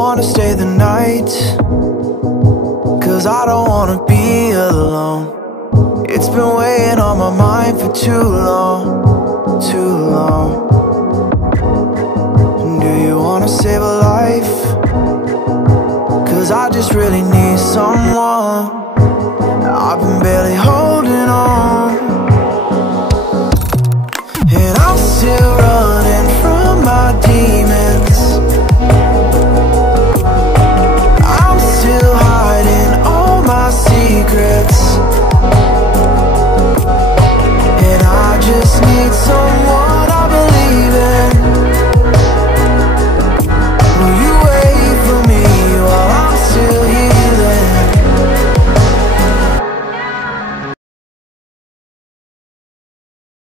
wanna stay the night? 'Cause I don't wanna be alone. It's been weighing on my mind for too long, too long. Do you wanna save a life? 'Cause I just really